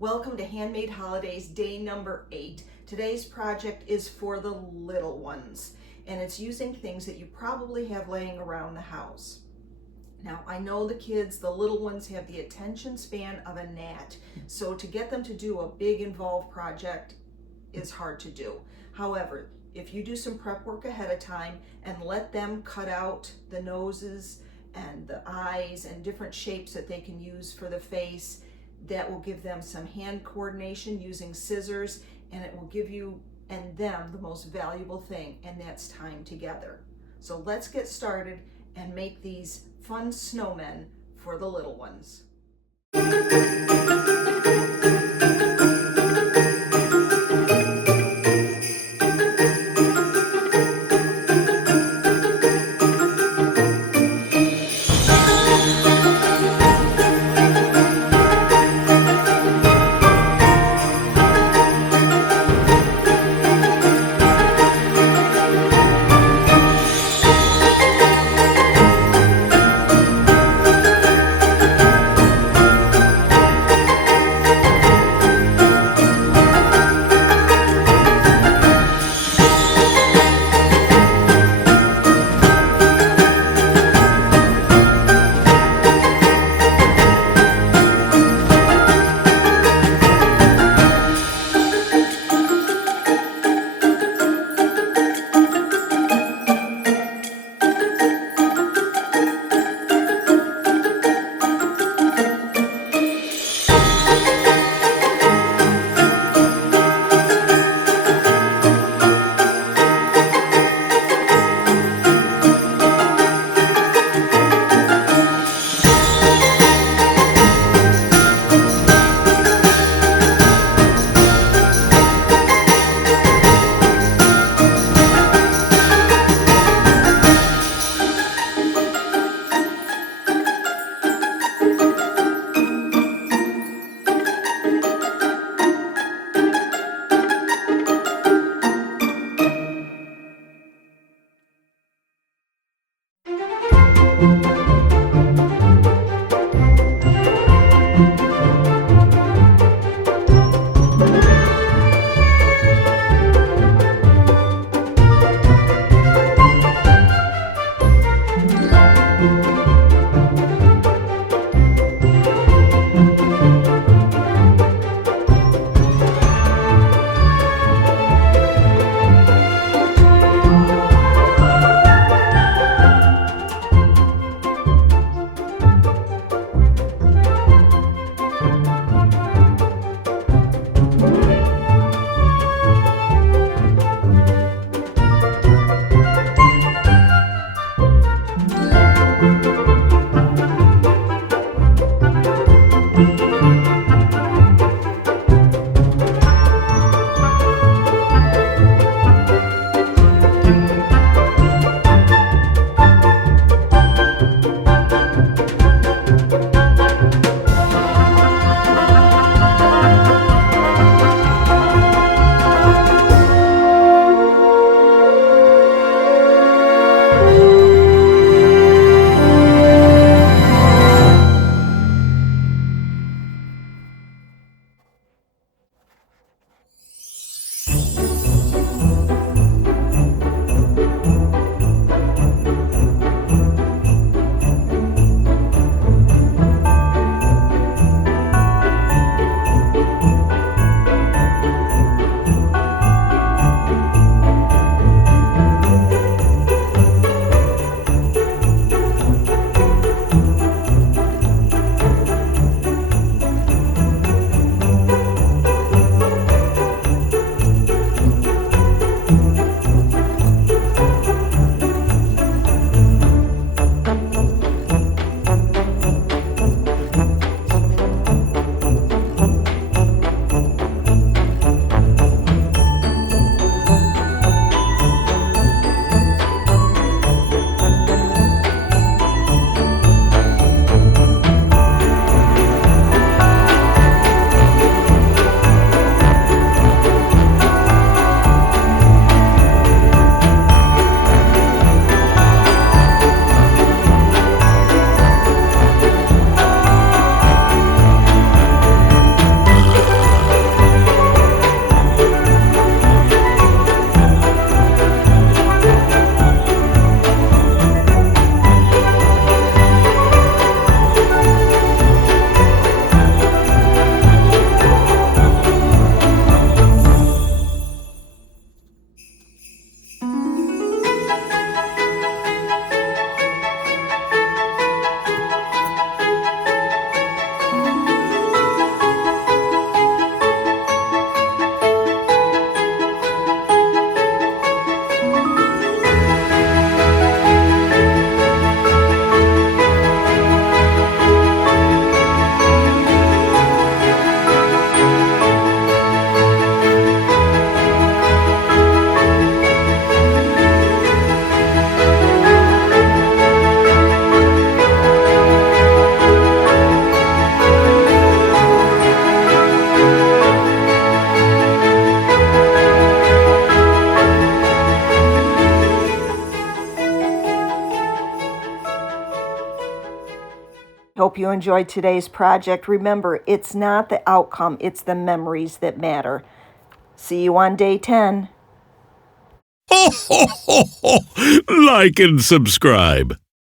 Welcome to Handmade Holidays, day number 8. Today's project is for the little ones, and it's using things that you probably have laying around the house. Now, I know the kids, the little ones, have the attention span of a gnat, so to get them to do a big involved project is hard to do. However, if you do some prep work ahead of time and let them cut out the noses and the eyes and different shapes that they can use for the face, that will give them some hand coordination using scissors, and it will give you and them the most valuable thing, and that's time together. So let's get started and make these fun snowmen for the little ones. Hope you enjoyed today's project. Remember, it's not the outcome, it's the memories that matter. See you on day 10. Like and subscribe.